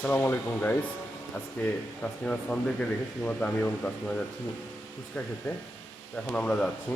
আসসালামু আলাইকুম গাইস। আজকে কাস্টমার সন্দেহকে রেখে শুধুমাত্র আমি এবং কাস্টমার যাচ্ছি ফুচকা খেতে। তো এখন আমরা যাচ্ছি।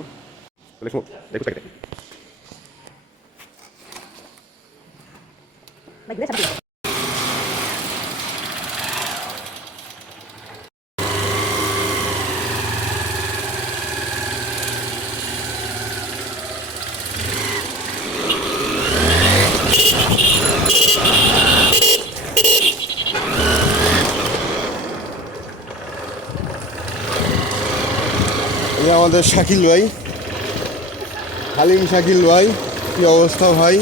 এই আমাদের শাকিল ভাই, হালিম শাকিল ভাই, কি অবস্থা ভাই?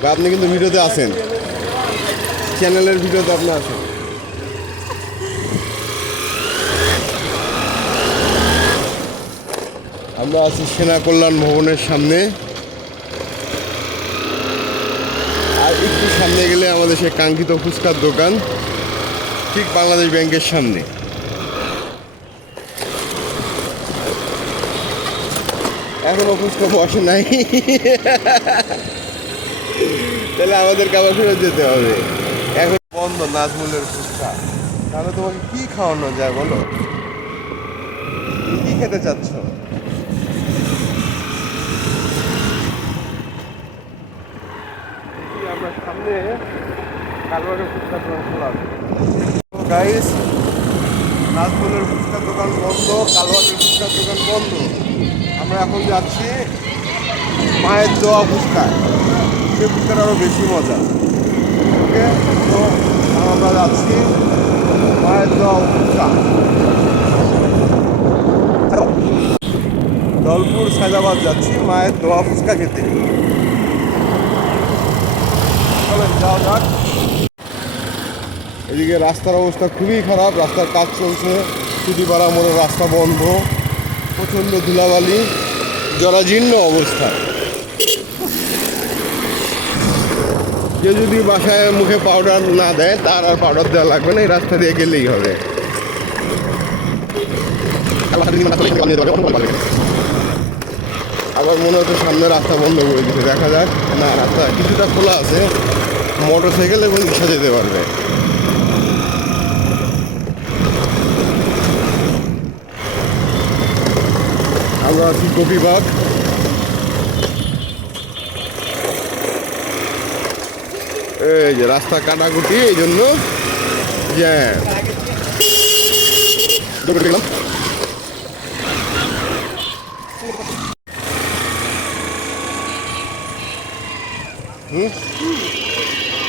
ভাই আপনি কিন্তু ভিডিওতে আছেন, চ্যানেলের ভিডিওতে আপনি আছেন। আমরা আছি সেনা কল্যাণ ভবনের সামনে, আর একটু সামনে গেলে আমাদের সেই কাঙ্ক্ষিত ফুচকার দোকান, ঠিক বাংলাদেশ ব্যাংকের সামনে। এখনো ফুচকা বসে নাই, তাহলে আমাদেরকে আবার ফেরত যেতে হবে। এখন বন্ধ নাজমুলের ফুচকা, তাহলে তোমাকে কি খাওয়ানো যায় বলো? কি খেতে চাচ্ছ? আমরা সামনে কালবাগের ফুচকার দোকান খোলা আছে। গাইস, নাজমুলের ফুচকার দোকান বন্ধ, কালবাগের ফুচকার দোকান বন্ধ। আমরা এখন যাচ্ছি মায়ের দোয়া ফুচকা, সে ফুচকাটা আরও বেশি মজা। ওকে, তো আমরা যাচ্ছি মায়ের দোয়া ফুচকা, দলপুর সায়দাবাদ যাচ্ছি মায়ের দোয়া ফুচকা খেতে। চলেন যাওয়া যাক। এদিকে রাস্তার অবস্থা খুবই খারাপ, রাস্তার কাজ চলছে, সিটিপাড়া মোড়ের রাস্তা বন্ধ, প্রচণ্ড ধুলাবালি, জরাজীর্ণ অবস্থা। কেউ যদি বাসায় মুখে পাউডার না দেয়, তার আর পাউডার দেওয়া লাগবে না, এই রাস্তা দিয়ে গেলেই হবে। আবার মনে হচ্ছে সামনে রাস্তা বন্ধ করে দিচ্ছে, দেখা যাক। না, রাস্তা কিছুটা খোলা আছে, মোটর সাইকেল এবং রিক্সা যেতে পারবে। আমরা আছি গোপীবাগ। এই যে রাস্তা কাটাকুটি, এই জন্য জ্যাম।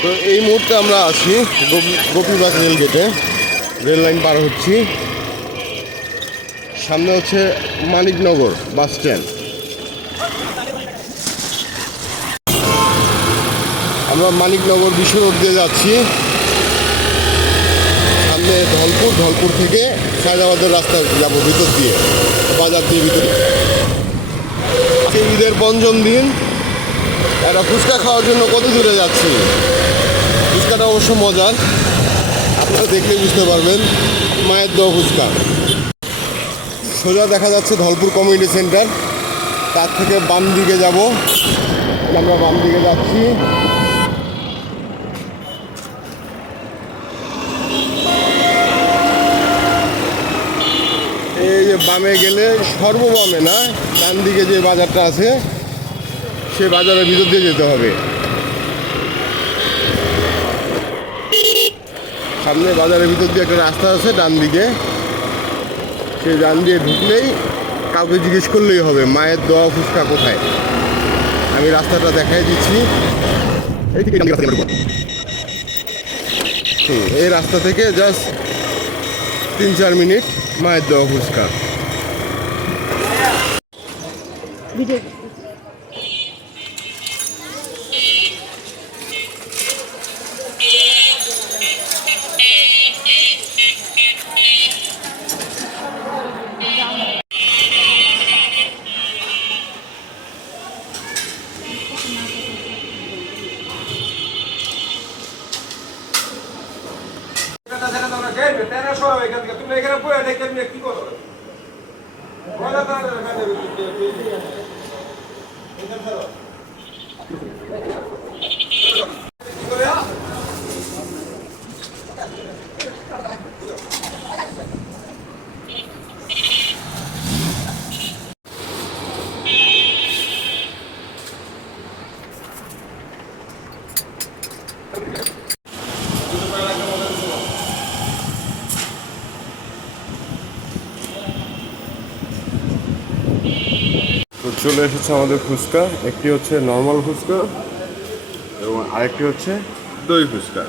তো এই মুহূর্তে আমরা আছি গোপীবাগ রেল গেটে, রেল লাইন পার হচ্ছি। সামনে হচ্ছে মানিকনগর বাস স্ট্যান্ড। আমরা মানিকনগর বিশ্ব রোড দিয়ে যাচ্ছি, সামনে ধলপুর থেকে সায়দাবাদের রাস্তা যাবো ভিতর দিয়ে, বাজার দিয়ে ভিতরে। ঈদের পঞ্চম দিন, একটা ফুচকা খাওয়ার জন্য কত দূরে যাচ্ছি। ফুচকাটা অবশ্য মজার, আপনারা দেখলে বুঝতে পারবেন। মায়ের দোয়া ফুচকা, সোজা দেখা যাচ্ছে ধলপুর কমিউনিটি সেন্টার, তার থেকে বাম দিকে যাব। আমরা বাম দিকে যাচ্ছি। এই যে বামে গেলে, সর্ববামে না, ডান দিকে যে বাজারটা আছে, সে বাজারের ভিতর দিয়ে যেতে হবে। সামনে বাজারের ভিতর দিয়ে একটা রাস্তা আছে ডান দিকে, সেই ডান দিয়ে ঢুকলেই কাউকে জিজ্ঞেস করলেই হবে মায়ের দোয়া ফুচকা কোথায়। আমি রাস্তাটা দেখাই দিচ্ছি। এই রাস্তা থেকে জাস্ট 3-4 মিনিট মায়ের দোয়া ফুচকা। তুমি এখানে বই দেখে কি করো? তো চলে এসেছে আমাদের ফুচকা, একটি হচ্ছে নর্মাল ফুচকা এবং আরেকটি হচ্ছে দই ফুচকা।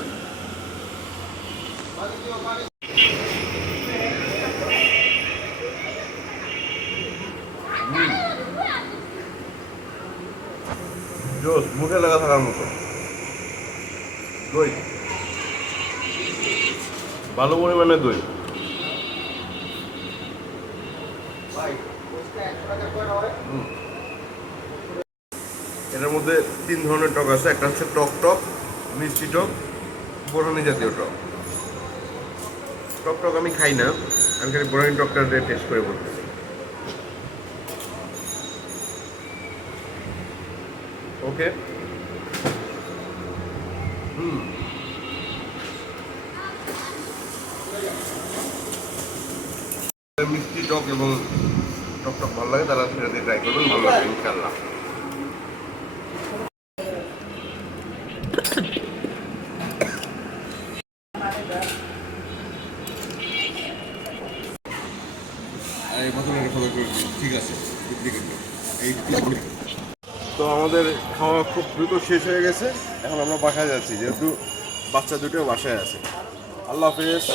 জোস, মুখে লাগা থাকার মতো দই, ভালো পরিমাণে দই। এটার মধ্যে 3 ধরনের টক আছে, একটা হচ্ছে টক টক, মিষ্টি টক, বোরহানি জাতীয় টক। টক টক আমি খাই না, আমি খালি বোরহানি টকটা টেস্ট করে বলতেছি। ওকে, মিষ্টি টক এবং টক টক ভালো লাগে, তারা সেটা দিয়ে ট্রাই করবেন, ভালো লাগবে ইনশাল্লাহ। এই প্রথমে খবর করে ঠিক আছে। তো আমাদের খাওয়া খুব দ্রুত শেষ হয়ে গেছে, এখন আমরা বাসায় যাচ্ছি, যেহেতু বাচ্চা দুটো বাসায় আছে। আল্লাহ হাফেজ।